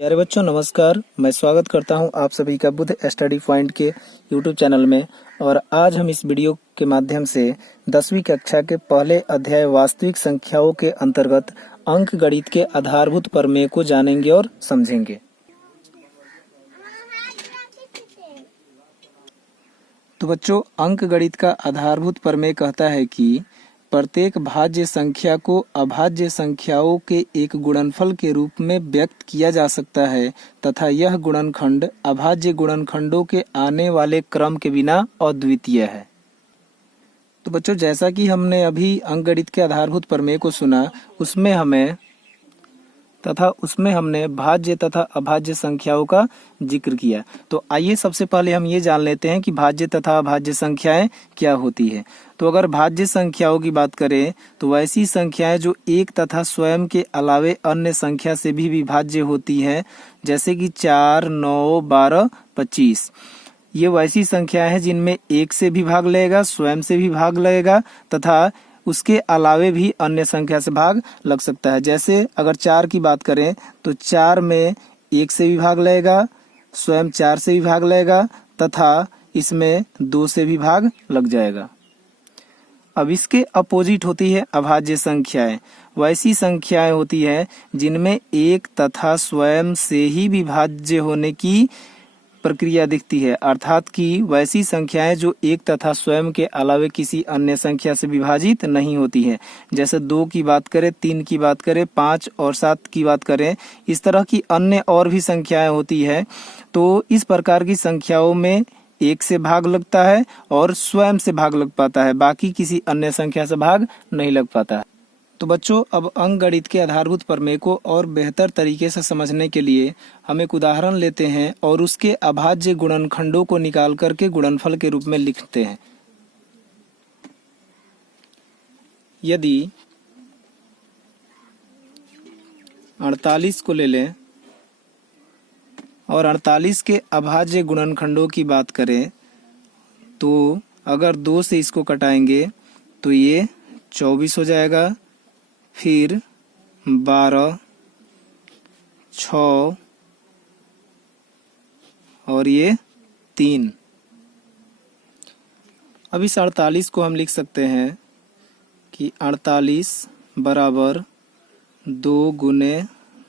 प्यारे बच्चों नमस्कार। मैं स्वागत करता हूं आप सभी का बुद्ध स्टडी पॉइंट के यूट्यूब चैनल में। और आज हम इस वीडियो के माध्यम से 10वीं कक्षा के पहले अध्याय वास्तविक संख्याओं के अंतर्गत अंक गणित के आधारभूत प्रमेय को जानेंगे और समझेंगे। तो बच्चों, अंक गणित का आधारभूत प्रमेय कहता है कि प्रत्येक भाज्य संख्या को अभाज्य संख्याओं के एक गुणनफल के रूप में व्यक्त किया जा सकता है तथा यह गुणनखंड अभाज्य गुणनखंडों के आने वाले क्रम के बिना अद्वितीय है। तो बच्चों, जैसा कि हमने अभी अंक गणित के आधारभूत प्रमेय को सुना, उसमें हमने भाज्य तथा अभाज्य संख्याओं का जिक्र किया। तो आइए सबसे पहले हम ये जान लेते हैं कि भाज्य तथा अभाज्य संख्याएं क्या होती है। तो अगर भाज्य संख्याओं की बात करें तो वैसी संख्याएं जो एक तथा स्वयं के अलावे अन्य संख्या से भी विभाज्य होती है, जैसे कि 4, 9, 12, 25। ये वैसी संख्याएं हैं जिनमें एक से भी भाग लगेगा, स्वयं से भी भाग लगेगा तथा उसके अलावे भी अन्य संख्या से भाग लग सकता है। जैसे अगर 4 की बात करें तो 4 में एक से भी भाग लगेगा, स्वयं 4 से भी भाग लगेगा तथा इसमें 2 से भी भाग लग जाएगा। अब इसके अपोजिट होती है अभाज्य संख्याएं। वैसी संख्याएं होती है जिनमें एक तथा स्वयं से ही विभाज्य होने की प्रक्रिया दिखती है, अर्थात कि वैसी संख्याएं जो एक तथा स्वयं के अलावे किसी अन्य संख्या से विभाजित नहीं होती है। जैसे 2 की बात करें, 3 की बात करें, 5 और 7 की बात करें, इस तरह की अन्य और भी संख्याएं होती है। तो इस प्रकार की संख्याओं में एक से भाग लगता है और स्वयं से भाग लग पाता है, बाकी किसी अन्य संख्या से भाग नहीं लग पाता है। तो बच्चों, अब अंक गणित के आधारभूत प्रमेय को और बेहतर तरीके से समझने के लिए हम एक उदाहरण लेते हैं और उसके अभाज्य गुणनखंडों को निकाल करके गुणनफल के रूप में लिखते हैं। यदि 48 को ले लें और 48 के अभाज्य गुणनखंडों की बात करें तो अगर 2 से इसको कटाएंगे तो ये 24 हो जाएगा, फिर 12, 6 और ये 3। अब इस 48 को हम लिख सकते हैं कि 48 बराबर 2 गुने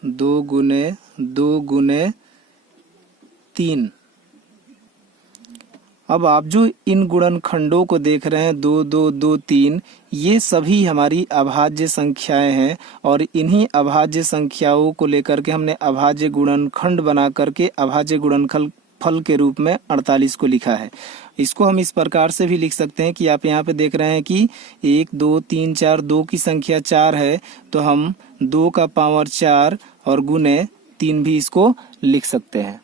2 गुने 2 गुने 3। अब आप जो इन गुणनखंडों को देख रहे हैं 2, 2, 2, 3, ये सभी हमारी अभाज्य संख्याएं हैं और इन्हीं अभाज्य संख्याओं को लेकर के हमने अभाज्य गुणनखंड बना करके अभाज्य गुणनफल के रूप में 48 को लिखा है। इसको हम इस प्रकार से भी लिख सकते हैं कि आप यहाँ पे देख रहे हैं कि 1, 2, 3, 4, 2 की संख्या 4 है तो हम 2 का पावर 4 और गुने 3 भी इसको लिख सकते हैं।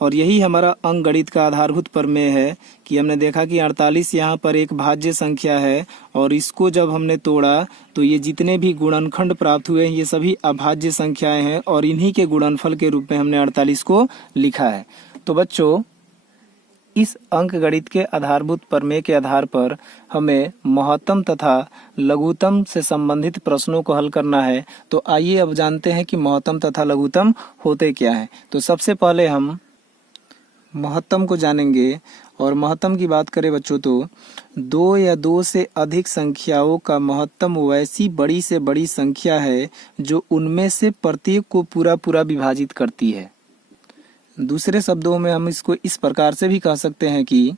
और यही हमारा अंक गणित का आधारभूत प्रमेय है कि हमने देखा कि 48 यहाँ पर एक भाज्य संख्या है और इसको जब हमने तोड़ा तो ये जितने भी गुणनखंड प्राप्त हुए ये सभी अभाज्य संख्याएं हैं और इन्हीं के गुणनफल के रूप में हमने 48 को लिखा है। तो बच्चों, इस अंक गणित के आधारभूत प्रमेय के आधार पर हमें महत्तम तथा लघुत्तम से संबंधित प्रश्नों को हल करना है। तो आइए अब जानते हैं कि महत्तम तथा लघुत्तम होते क्या है। तो सबसे पहले हम महत्तम को जानेंगे और महत्तम की बात करें बच्चों तो 2 या 2 से अधिक संख्याओं का महत्तम वैसी बड़ी से बड़ी संख्या है जो उनमें से प्रत्येक को पूरा पूरा विभाजित करती है। दूसरे शब्दों में हम इसको इस प्रकार से भी कह सकते हैं कि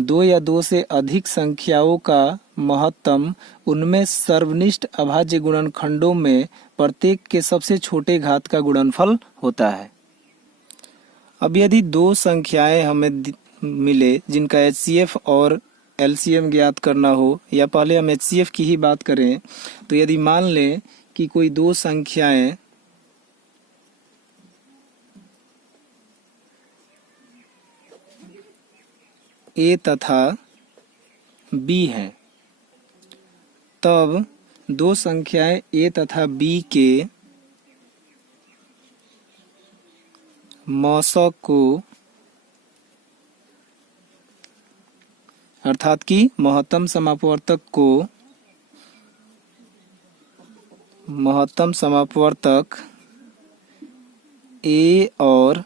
2 या 2 से अधिक संख्याओं का महत्तम उनमें सर्वनिष्ठ अभाज्य गुणनखंडों में प्रत्येक के सबसे छोटे घात का गुणनफल होता है। अब यदि 2 संख्याएं हमें मिले जिनका HCF और LCM ज्ञात करना हो, या पहले हम HCF की ही बात करें तो यदि मान लें कि कोई 2 संख्याएं A तथा B हैं, तब 2 संख्याएं A तथा B के मौसक को अर्थात कि महत्तम समापवर्तक को महत्तम समापवर्तक ए और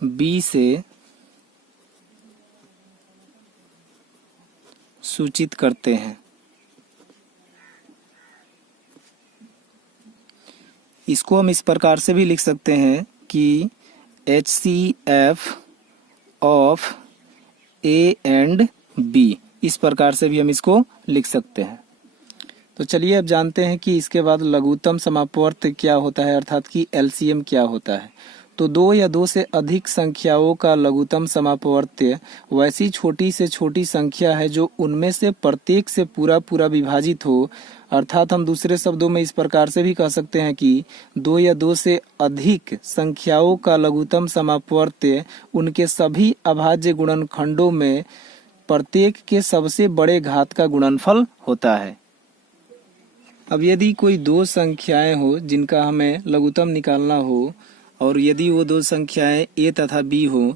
बी से सूचित करते हैं। इसको हम इस प्रकार से भी लिख सकते हैं कि HCF of A and B, इस प्रकार से भी हम इसको लिख सकते हैं। तो चलिए अब जानते हैं कि इसके बाद लघुत्तम समापवर्त क्या होता है, अर्थात कि LCM क्या होता है। तो दो या दो से अधिक संख्याओं का लघुत्तम समापवर्त्य वैसी छोटी से छोटी संख्या है जो उनमें से प्रत्येक से पूरा पूरा विभाजित हो, अर्थात हम दूसरे शब्दों में इस प्रकार से भी कह सकते हैं कि दो या दो से अधिक संख्याओं का लघुत्तम समापवर्त्य उनके सभी अभाज्य गुणनखंडों में प्रत्येक के सबसे बड़े घात का गुणनफल होता है। अब यदि कोई दो संख्याएं हो जिनका हमें लघुत्तम निकालना हो और यदि वो दो संख्याएं ए तथा बी हो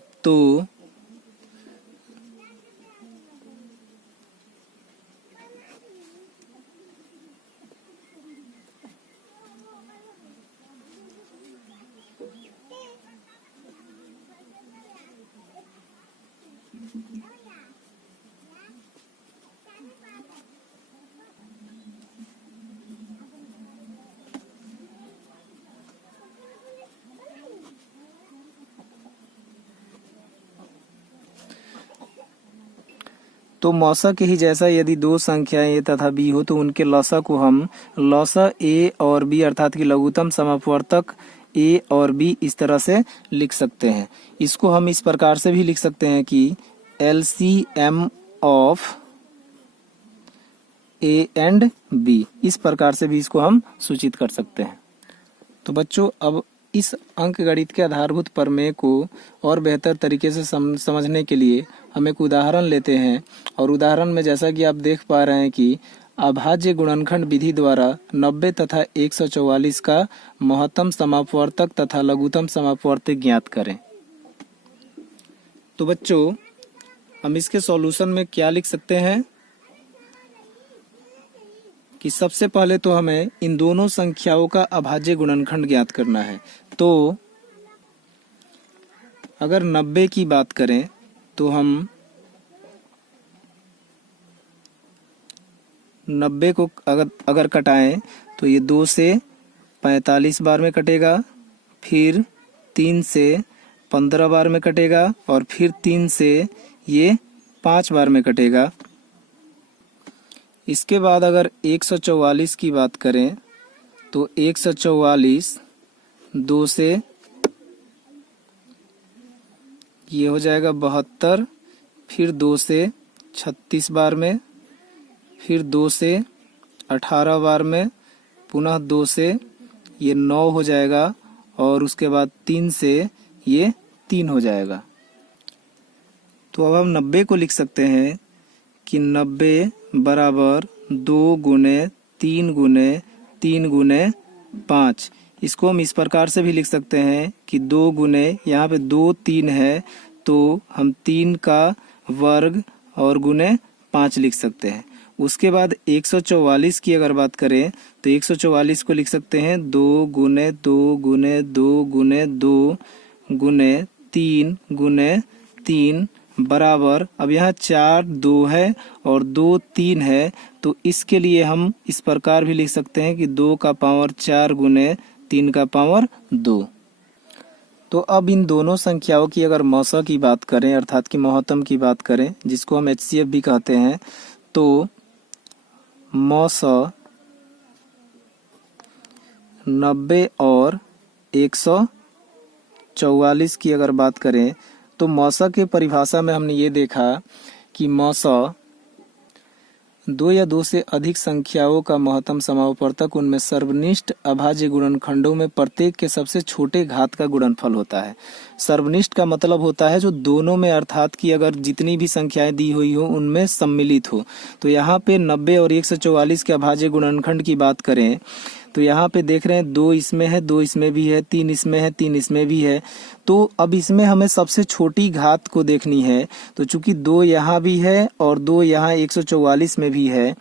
तो मौसा के ही जैसा यदि दो संख्याएं ए तथा बी हो तो उनके लसा को हम लसा ए और बी अर्थात कि लघुत्तम समापवर्तक ए और बी इस तरह से लिख सकते हैं। इसको हम इस प्रकार से भी लिख सकते हैं कि LCM of A and B, इस प्रकार से भी इसको हम सूचित कर सकते हैं। तो बच्चों अब इस अंक गणित के आधारभूत प्रमेय को और बेहतर तरीके से समझने के लिए हम एक उदाहरण लेते हैं। और उदाहरण में जैसा कि आप देख पा रहे हैं कि अभाज्य गुणनखंड विधि द्वारा 90 तथा 144 का महत्तम समापवर्तक तथा लघुत्तम समापवर्तक ज्ञात करें। तो बच्चों हम इसके सॉल्यूशन में क्या लिख सकते हैं कि सबसे पहले तो हमें इन दोनों संख्याओं का अभाज्य गुणनखंड ज्ञात करना है। तो अगर 90 की बात करें तो हम 90 को अगर कटाएं तो ये 2 से 45 बार में कटेगा, फिर 3 से 15 बार में कटेगा और फिर 3 से ये 5 बार में कटेगा। इसके बाद अगर 144 की बात करें तो 144 2 से ये हो जाएगा 72, फिर 2 से 36 बार में, फिर 2 से 18 बार में, पुनः 2 से ये 9 हो जाएगा और उसके बाद 3 से ये 3 हो जाएगा। तो अब हम 90 को लिख सकते हैं कि 90 बराबर 2 गुने 3 गुने 3 गुने 5। इसको हम इस प्रकार से भी लिख सकते हैं कि 2 गुने, यहाँ पे 2 3 है तो हम 3 का वर्ग और गुने 5 लिख सकते हैं। उसके बाद 144 की अगर बात करें तो 144 को लिख सकते हैं 2 गुने 2 गुने 2 गुने 2 गुने 3 गुने 3 बराबर, अब यहाँ 4 2 है और 2 3 है तो इसके लिए हम इस प्रकार भी लिख सकते हैं कि 2 का पावर 4 गुने 3 का पावर 2। तो अब इन दोनों संख्याओं की अगर मौसा की बात करें अर्थात कि महत्तम की बात करें जिसको हम HCF भी कहते हैं, तो मौसा 90 और 144 की अगर बात करें तो मौसा के परिभाषा में हमने ये देखा कि मौसा दो या दो से अधिक संख्याओं का महत्तम समापवर्तक उनमें सर्वनिष्ठ अभाज्य गुणनखंडों में प्रत्येक के सबसे छोटे घात का गुणनफल होता है। सर्वनिष्ठ का मतलब होता है जो दोनों में, अर्थात कि अगर जितनी भी संख्याएं दी हुई हो उनमें सम्मिलित हो। तो यहाँ पे 90 और 144 के अभाज्य गुणनखंड की बात करें तो यहाँ पे देख रहे हैं 2 इसमें है, 2 इसमें भी है, 3 इसमें है, 3 इसमें भी है। तो अब इसमें हमें सबसे छोटी घात को देखनी है। तो चूंकि 2 यहाँ भी है और 2 यहाँ 144 में भी है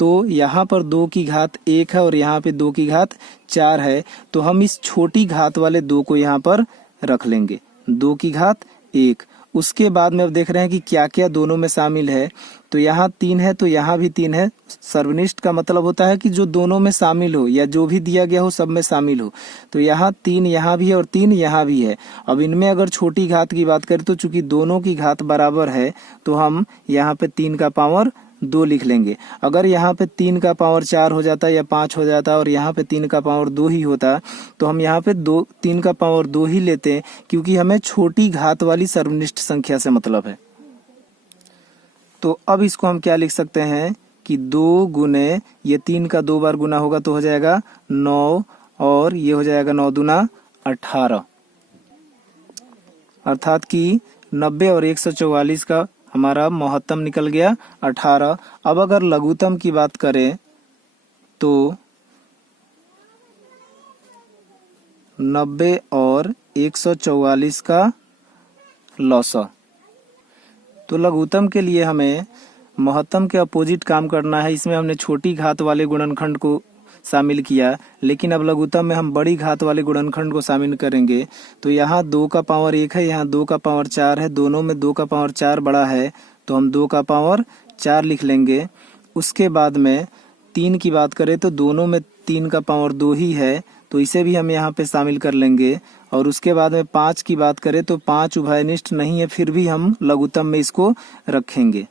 तो यहाँ पर 2 की घात 1 है और यहाँ पे 2 की घात 4 है, तो हम इस छोटी घात वाले 2 को यहाँ पर रख लेंगे, 2 की घात 1। उसके बाद में अब देख रहे हैं कि क्या क्या दोनों में शामिल है। तो यहाँ 3 है तो यहाँ भी 3 है। सर्वनिष्ठ का मतलब होता है कि जो दोनों में शामिल हो या जो भी दिया गया हो सब में शामिल हो। तो यहाँ 3 यहाँ भी है और 3 यहाँ भी है। अब इनमें अगर छोटी घात की बात करें तो चूंकि दोनों की घात बराबर है तो हम यहाँ पे 3 का पावर 2 लिख लेंगे। अगर यहाँ पे 3 का पावर 4 हो जाता या 5 हो जाता और यहाँ पे 3 का पावर 2 ही होता तो हम यहाँ पे 3 का पावर 2 ही लेते, क्योंकि हमें छोटी घात वाली सर्वनिष्ठ संख्या से मतलब है। तो अब इसको हम क्या लिख सकते हैं कि 2 गुने ये 3 का 2 बार गुना होगा तो हो जाएगा 9 और ये हो जाएगा 9 दूना 18, अर्थात कि 90 और 144 का हमारा महत्तम निकल गया 18। अब अगर लघुत्तम की बात करें तो 90 और 144 का लौसा। तो लघुत्तम के लिए हमें महत्तम के अपोजिट काम करना है। इसमें हमने छोटी घात वाले गुणनखंड को शामिल किया, लेकिन अब लघुत्तम में हम बड़ी घात वाले गुणनखंड को शामिल करेंगे। तो यहाँ 2 का पावर 1 है, यहाँ 2 का पावर 4 है, दोनों में 2 का पावर 4 बड़ा है तो हम 2 का पावर 4 लिख लेंगे। उसके बाद में 3 की बात करें तो दोनों में 3 का पावर 2 ही है तो इसे भी हम यहाँ पे शामिल कर लेंगे। और उसके बाद में 5 की बात करें तो 5 उभयनिष्ठ नहीं है, फिर भी हम लघुत्तम में इसको रखेंगे,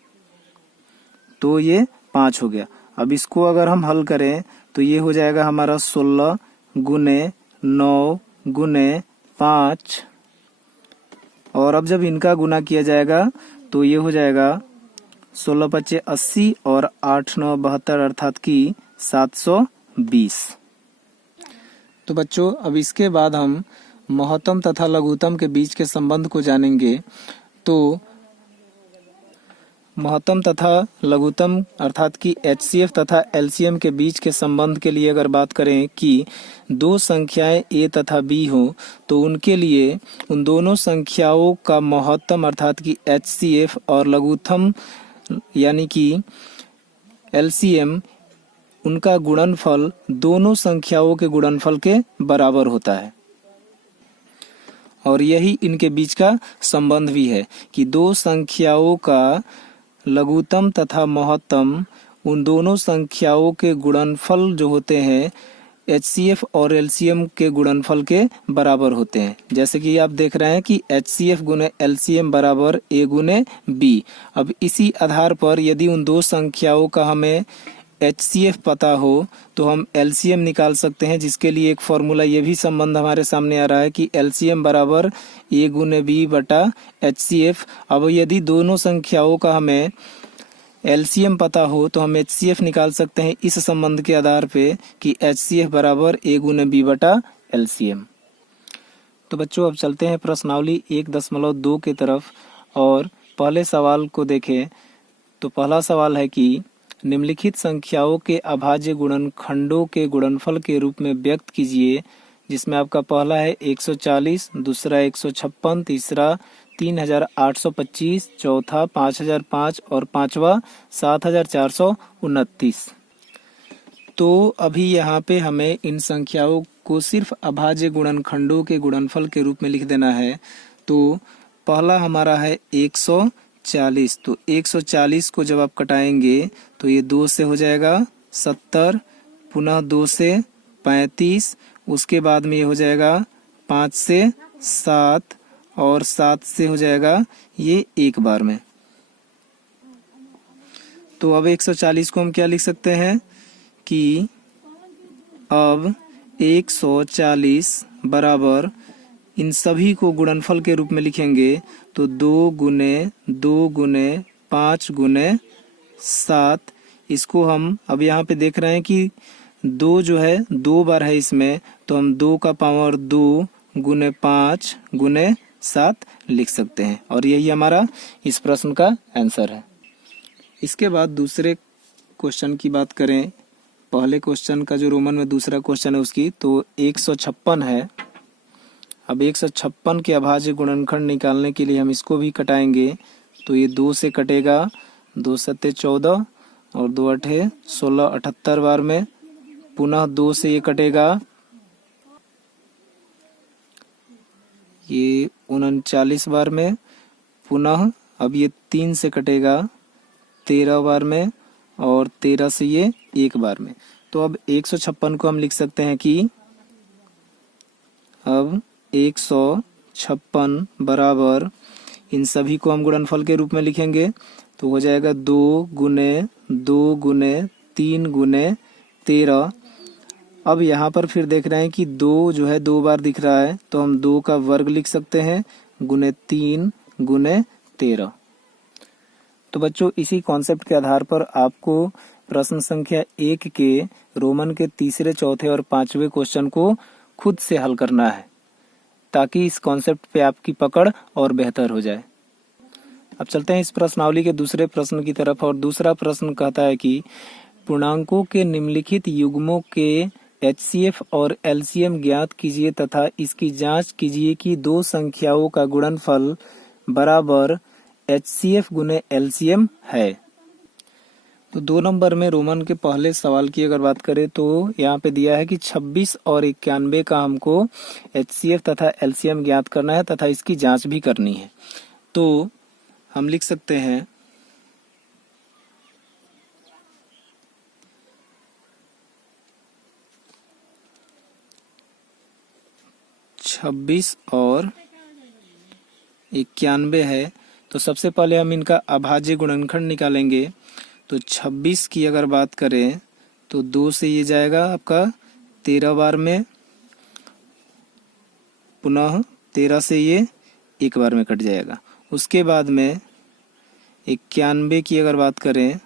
तो ये 5 हो गया। अब इसको अगर हम हल करें तो ये हो जाएगा हमारा 16 गुने 9 गुने 5, और अब जब इनका गुना किया जाएगा तो ये हो जाएगा 16 पच्चे 80 और 8 9 72, अर्थात कि 720। तो बच्चों अब इसके बाद हम महत्तम तथा लघुत्तम के बीच के संबंध को जानेंगे। तो महत्तम तथा लघुत्तम अर्थात कि HCF तथा LCM के बीच के संबंध के लिए अगर बात करें कि दो संख्याएं A तथा B हो तो उनके लिए उन दोनों संख्याओं का महत्तम अर्थात कि HCF और लघुत्तम यानी कि LCM उनका गुणनफल दोनों संख्याओं के गुणनफल के बराबर होता है। और यही इनके बीच का संबंध भी है कि दो संख्याओं का लघुत्तम तथा महत्तम उन दोनों संख्याओं के गुणनफल जो होते हैं HCF और LCM के गुणनफल के बराबर होते हैं। जैसे कि आप देख रहे हैं कि HCF गुने LCM बराबर A गुने B। अब इसी आधार पर यदि उन दो संख्याओं का हमें HCF पता हो तो हम LCM निकाल सकते हैं, जिसके लिए एक फॉर्मूला ये भी संबंध हमारे सामने आ रहा है कि LCM बराबर A गुने B बटा HCF। अब यदि दोनों संख्याओं का हमें LCM पता हो तो हम HCF निकाल सकते हैं इस संबंध के आधार पे कि HCF बराबर A गुने B बटा LCM। तो बच्चों अब चलते हैं प्रश्नावली 1.2 की तरफ और पहले सवाल को देखें। तो पहला सवाल है कि निम्नलिखित संख्याओं के अभाज्य गुणनखंडों के गुणनफल के रूप में व्यक्त कीजिए, जिसमें आपका पहला है 140, दूसरा 156, तीसरा 3825, चौथा 5005 और पांचवा 7429। तो अभी यहाँ पे हमें इन संख्याओं को सिर्फ अभाज्य गुणनखंडों के गुणनफल के रूप में लिख देना है। तो पहला हमारा है 140। तो 140 को जब आप कटाएंगे तो ये 2 से हो जाएगा 70, पुनः 2 से 35, उसके बाद में ये हो जाएगा 5 से 7 और 7 से हो जाएगा ये एक बार में। तो अब 140 को हम क्या लिख सकते हैं कि अब 140 बराबर इन सभी को गुणनफल के रूप में लिखेंगे तो 2 गुने 5 गुने 7। इसको हम अब यहाँ पे देख रहे हैं कि 2 जो है 2 बार है इसमें, तो हम 2 का पावर 2 गुने 5 गुने 7 लिख सकते हैं और यही हमारा इस प्रश्न का आंसर है। इसके बाद दूसरे क्वेश्चन की बात करें, पहले क्वेश्चन का जो रोमन में दूसरा क्वेश्चन है उसकी, तो 156 है। अब 156 के अभाज्य गुणनखंड निकालने के लिए हम इसको भी कटाएंगे। तो ये 2 से कटेगा, 2 सत्ते 14 और 2 अठे 16, 78 बार में। पुनः 2 से ये कटेगा, ये 39 बार में। पुनः अब ये 3 से कटेगा 13 बार में, और 13 से ये 1 बार में। तो अब 156 को हम लिख सकते हैं कि अब 156 बराबर, इन सभी को हम गुणनफल के रूप में लिखेंगे तो हो जाएगा 2 गुने 2 गुने 3 गुने 13। अब यहाँ पर फिर देख रहे हैं कि 2 जो है 2 बार दिख रहा है, तो हम 2 का वर्ग लिख सकते हैं गुने 3 गुने 13। तो बच्चों, इसी कॉन्सेप्ट के आधार पर आपको प्रश्न संख्या 1 के रोमन के तीसरे, चौथे और 5वें क्वेश्चन को खुद से हल करना है, ताकि इस कॉन्सेप्ट पे आपकी पकड़ और बेहतर हो जाए। अब चलते हैं इस प्रश्नावली के दूसरे प्रश्न की तरफ। और दूसरा प्रश्न कहता है कि पूर्णांकों के निम्नलिखित युग्मों के HCF और LCM ज्ञात कीजिए तथा इसकी जांच कीजिए कि दो संख्याओं का गुणनफल बराबर HCF गुने LCM है। तो 2 नंबर में रोमन के पहले सवाल की अगर बात करें तो यहाँ पे दिया है कि 26 और 91 का हमको HCF तथा LCM ज्ञात करना है तथा इसकी जांच भी करनी है। तो हम लिख सकते हैं 26 और 91 है, तो सबसे पहले हम इनका अभाज्य गुणनखंड निकालेंगे। तो 26 की अगर बात करें तो 2 से ये जाएगा आपका 13 बार में, पुनः 13 से ये 1 बार में कट जाएगा। उसके बाद में 91 की अगर बात करें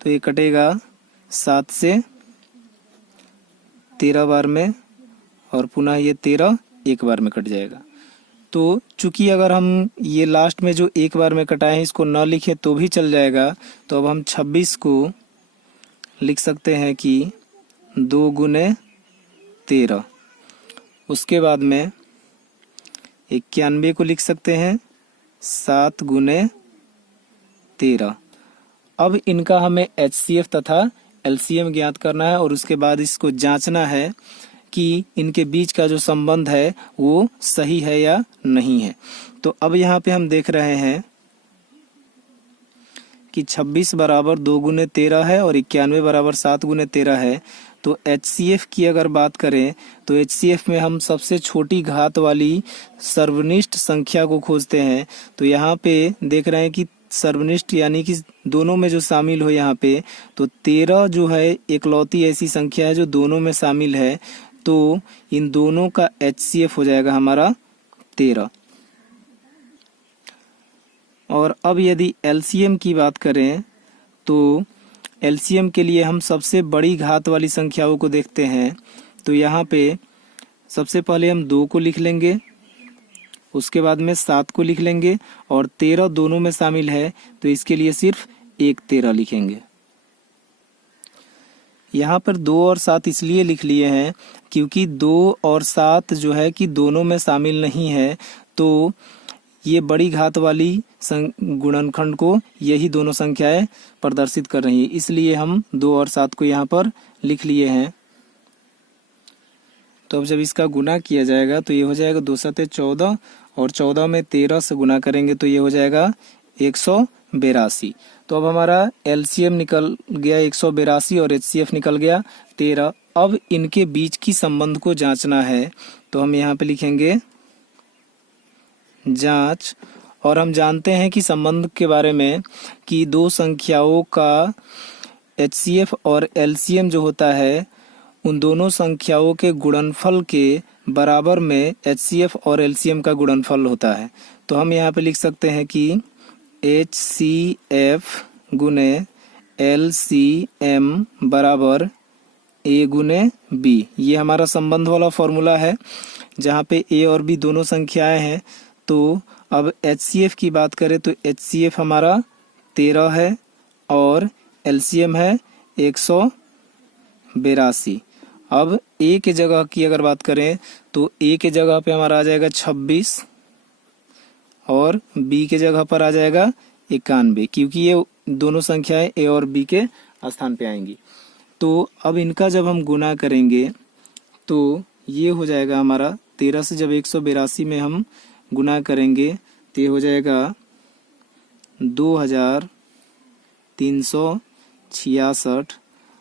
तो ये कटेगा 7 से 13 बार में, और पुनः ये 13 1 बार में कट जाएगा। तो चूंकि अगर हम ये लास्ट में जो 1 बार में कटाए हैं इसको न लिखे तो भी चल जाएगा, तो अब हम 26 को लिख सकते हैं कि 2 गुने 13। उसके बाद में 91 को लिख सकते हैं 7 गुने 13। अब इनका हमें HCF तथा LCM ज्ञात करना है और उसके बाद इसको जांचना है कि इनके बीच का जो संबंध है वो सही है या नहीं है। तो अब यहाँ पे हम देख रहे हैं कि 26 बराबर 2 गुने 13 है और 91 बराबर 7 गुने 13 है। तो HCF की अगर बात करें तो HCF में हम सबसे छोटी घात वाली सर्वनिष्ठ संख्या को खोजते हैं। तो यहाँ पे देख रहे हैं कि सर्वनिष्ठ यानी कि दोनों में जो शामिल हो यहाँ पे, तो 13 जो है एकलौती ऐसी संख्या है जो दोनों में शामिल है, तो इन दोनों का HCF हो जाएगा हमारा 13। और अब यदि LCM की बात करें तो LCM के लिए हम सबसे बड़ी घात वाली संख्याओं को देखते हैं। तो यहाँ पे सबसे पहले हम 2 को लिख लेंगे, उसके बाद में 7 को लिख लेंगे, और 13 दोनों में शामिल है तो इसके लिए सिर्फ 1 13 लिखेंगे। यहाँ पर 2 और 7 इसलिए लिख लिए हैं क्योंकि 2 और 7 जो है कि दोनों में शामिल नहीं है, तो ये बड़ी घात वाली गुणनखंड को यही दोनों संख्याएं प्रदर्शित कर रही है, इसलिए हम 2 और 7 को यहाँ पर लिख लिए हैं। तो अब जब इसका गुना किया जाएगा तो ये हो जाएगा 2 7 14, और 14 में 13 से गुना करेंगे तो ये हो जाएगा 182। तो अब हमारा LCM निकल गया 182 और HCF निकल गया 13। अब इनके बीच की संबंध को जांचना है, तो हम यहाँ पे लिखेंगे जांच। और हम जानते हैं कि संबंध के बारे में कि दो संख्याओं का HCF और LCM जो होता है उन दोनों संख्याओं के गुणनफल के बराबर में HCF और LCM का गुणनफल होता है। तो हम यहाँ पे लिख सकते हैं कि HCF गुने LCM बराबर A गुने B। ये हमारा संबंध वाला फॉर्मूला है जहाँ पे A और B दोनों संख्याएं हैं। तो अब HCF की बात करें तो HCF हमारा 13 है और LCM है 182। अब A के जगह की अगर बात करें तो A के जगह पे हमारा आ जाएगा 26 और B के जगह पर आ जाएगा 91, क्योंकि ये दोनों संख्याएं ए और बी के स्थान पे आएंगी। तो अब इनका जब हम गुना करेंगे तो ये हो जाएगा हमारा 13 से जब 182 में हम गुना करेंगे तो ये हो जाएगा 2366,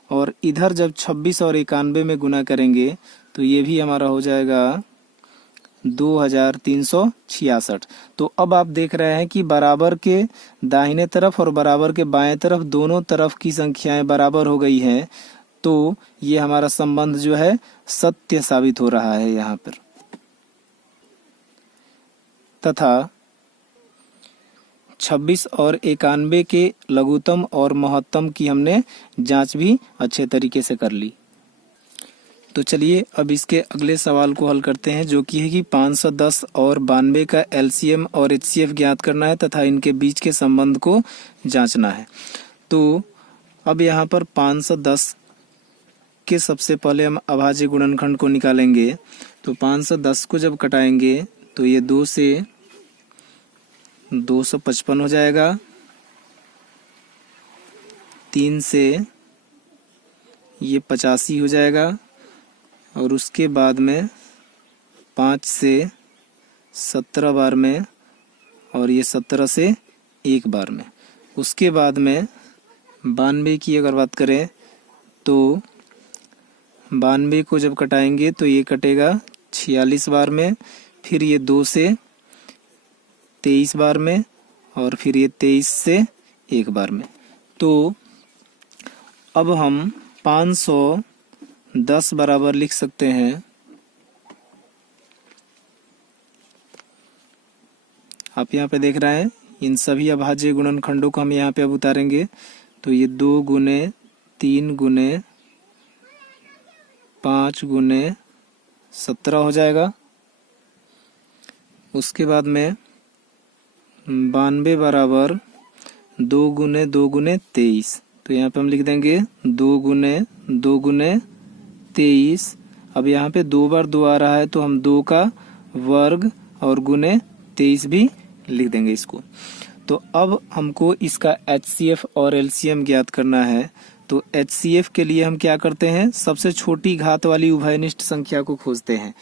और इधर जब 26 और 91 में गुना करेंगे तो ये भी हमारा हो जाएगा 2366। तो अब आप देख रहे हैं कि बराबर के दाहिने तरफ और बराबर के बाएं तरफ दोनों तरफ की संख्याएं बराबर हो गई हैं। तो ये हमारा संबंध जो है सत्य साबित हो रहा है यहाँ पर। तथा 26 और 91 के लघुत्तम और महत्तम की हमने जांच भी अच्छे तरीके से कर ली। तो चलिए अब इसके अगले सवाल को हल करते हैं, जो कि है कि 510 और 92 का एलसीएम और एचसीएफ ज्ञात करना है तथा इनके बीच के संबंध को जांचना है। तो अब यहाँ पर 510 के सबसे पहले हम अभाज्य गुणनखंड को निकालेंगे। तो 510 को जब कटाएंगे तो ये 2 से 255 हो जाएगा, 3 से ये 85 हो जाएगा, और उसके बाद में 5 से 17 बार में, और ये 17 से 1 बार में। उसके बाद में 92 की अगर बात करें तो 92 को जब कटाएंगे तो ये कटेगा 46 बार में, फिर ये 2 से 23 बार में, और फिर ये 23 से 1 बार में। तो अब हम 510 बराबर लिख सकते हैं, आप यहाँ पे देख रहे हैं इन सभी अभाज्य गुणनखंडों को हम यहाँ पे अब उतारेंगे। तो ये 2 गुने 3 गुने 5 गुने 17 हो जाएगा। उसके बाद में 92 बराबर 2 गुने 2 गुने 23। तो यहाँ पे हम लिख देंगे 2 गुने 2 गुने 23। अब यहाँ पे 2 बार 2 आ रहा है तो हम 2 का वर्ग और गुने 23 भी लिख देंगे इसको। तो अब हमको इसका एचसीएफ और एलसीएम ज्ञात करना है। तो एचसीएफ के लिए हम क्या करते हैं, सबसे छोटी घात वाली उभयनिष्ठ संख्या को खोजते हैं।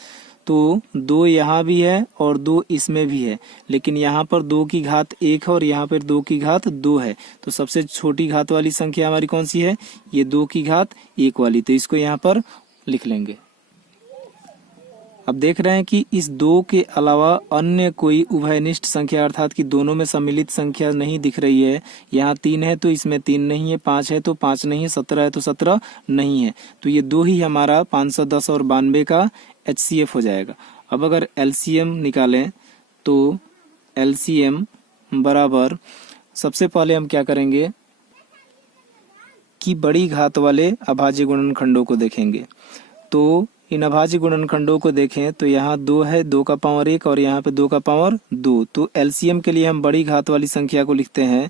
तो 2 यहाँ भी है और 2 इसमें भी है, लेकिन यहाँ पर 2 की घात 1 है और यहाँ पर 2 की घात 2 है। तो सबसे छोटी घात वाली संख्या हमारी कौन सी है, ये 2 की घात 1 वाली। तो इसको यहाँ पर लिख लेंगे। अब देख रहे हैं कि इस 2 के अलावा अन्य कोई उभयनिष्ठ संख्या अर्थात कि दोनों में सम्मिलित संख्या नहीं दिख रही है। यहाँ 3 है तो इसमें 3 नहीं है, 5 है तो 5 नहीं है, 17 है तो 17 नहीं है। तो ये 2 ही हमारा 510 और 92 का एचसीएफ हो जाएगा। अब अगर एलसीएम निकालें तो एलसीएम बराबर, सबसे पहले हम क्या करेंगे कि बड़ी घात वाले अभाज्य गुणनखंडों को देखेंगे। तो इन अभाज्य गुणनखंडों को देखें तो यहाँ 2 है, 2 का पावर 1 और यहाँ पे 2 का पावर 2। तो एलसीएम के लिए हम बड़ी घात वाली संख्या को लिखते हैं।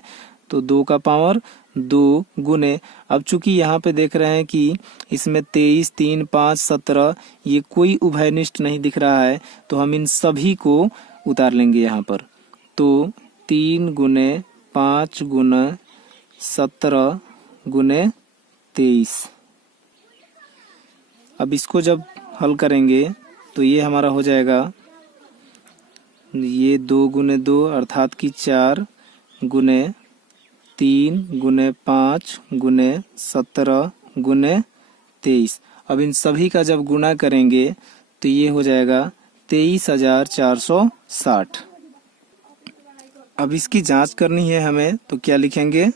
तो 2 का पावर 2 गुने, अब चूंकि यहाँ पे देख रहे हैं कि इसमें 23, 3, 5, 17 ये कोई उभयनिष्ठ नहीं दिख रहा है, तो हम इन सभी को उतार लेंगे यहाँ पर। तो 3 गुने 5 गुना 17 गुने 23। अब इसको जब हल करेंगे तो ये हमारा हो जाएगा, ये 2 गुने 2 अर्थात कि 4 गुने 3 गुने 5 गुने 17 गुने 23। अब इन सभी का जब गुना करेंगे तो ये हो जाएगा 23,460। अब इसकी जांच करनी है हमें, तो क्या लिखेंगे,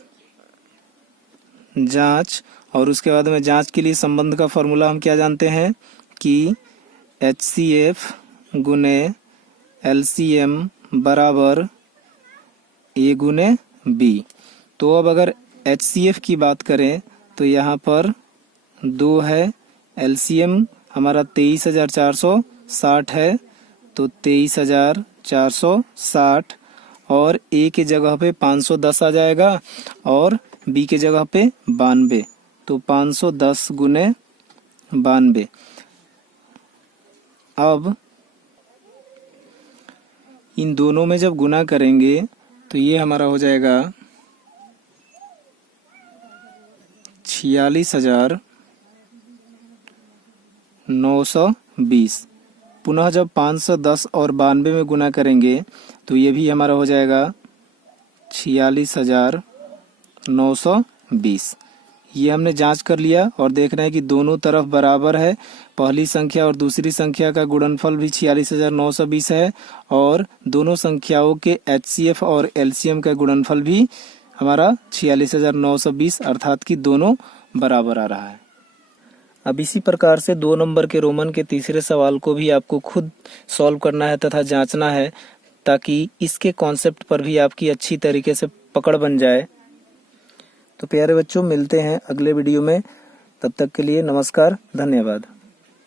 जांच, और उसके बाद में जांच के लिए संबंध का फॉर्मूला हम क्या जानते हैं कि HCF गुने LCM बराबर A गुने B। तो अब अगर HCF की बात करें तो यहाँ पर 2 है, LCM हमारा 23,460 है, तो 23,460 और A के जगह पे 510 आ जाएगा और B के जगह पे 92। तो 510 गुने 92। अब इन दोनों में जब गुना करेंगे तो तो ये हमारा हो जाएगा 46,920। पुनः जब 510 और 92 में गुना करेंगे तो ये भी हमारा हो जाएगा 46,920। ये हमने जांच कर लिया और देख रहे हैं कि दोनों तरफ बराबर है। पहली संख्या और दूसरी संख्या का गुणनफल भी 46,920 है और दोनों संख्याओं के HCF और LCM का गुणनफल भी हमारा 46,920 अर्थात कि दोनों बराबर आ रहा है। अब इसी प्रकार से 2 नंबर के रोमन के तीसरे सवाल को भी आपको खुद सॉल्व करना है तथा जांचना है ताकि इसके कॉन्सेप्ट पर भी आपकी अच्छी तरीके से पकड़ बन जाए। तो प्यारे बच्चों, मिलते हैं अगले वीडियो में। तब तक के लिए नमस्कार, धन्यवाद।